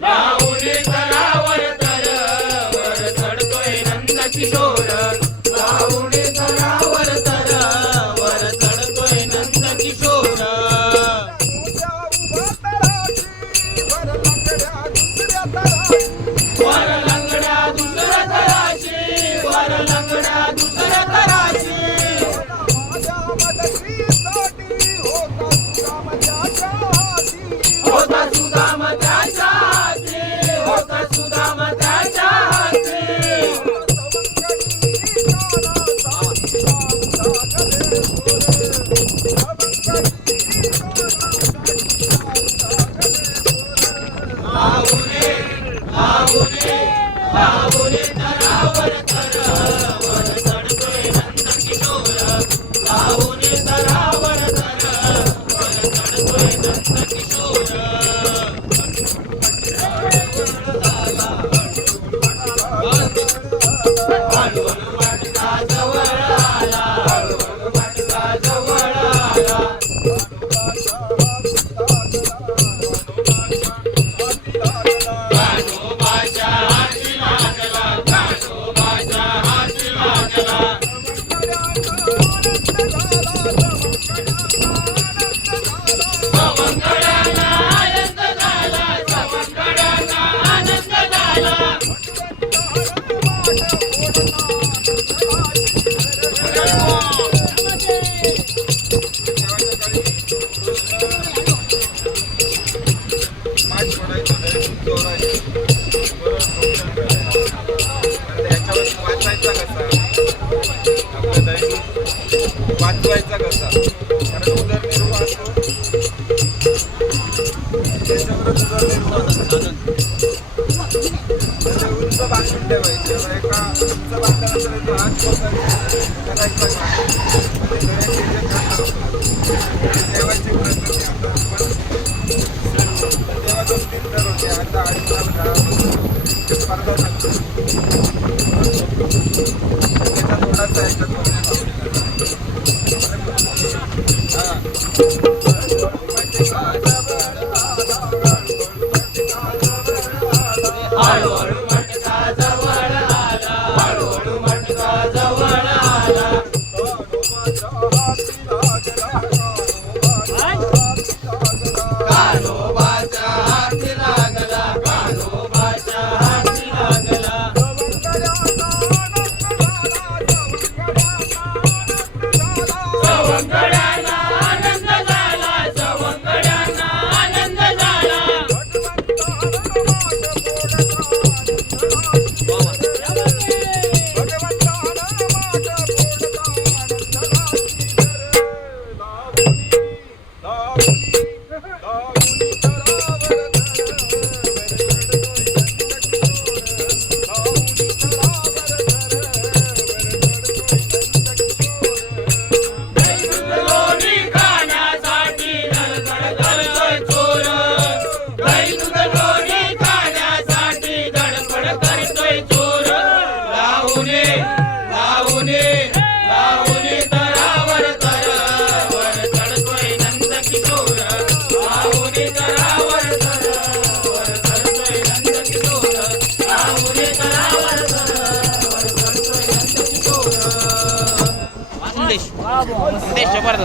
నా ఉనితనా बांधून ठेवायचे एका उंच बांधल्यानंतर एक हात त्याला एक देवाचे प्रयत्न तेव्हा दोन तीन दर होते आता आठ दहा स्पर्धा त्याचा थोडासा याच्यात हां. Beş yapar da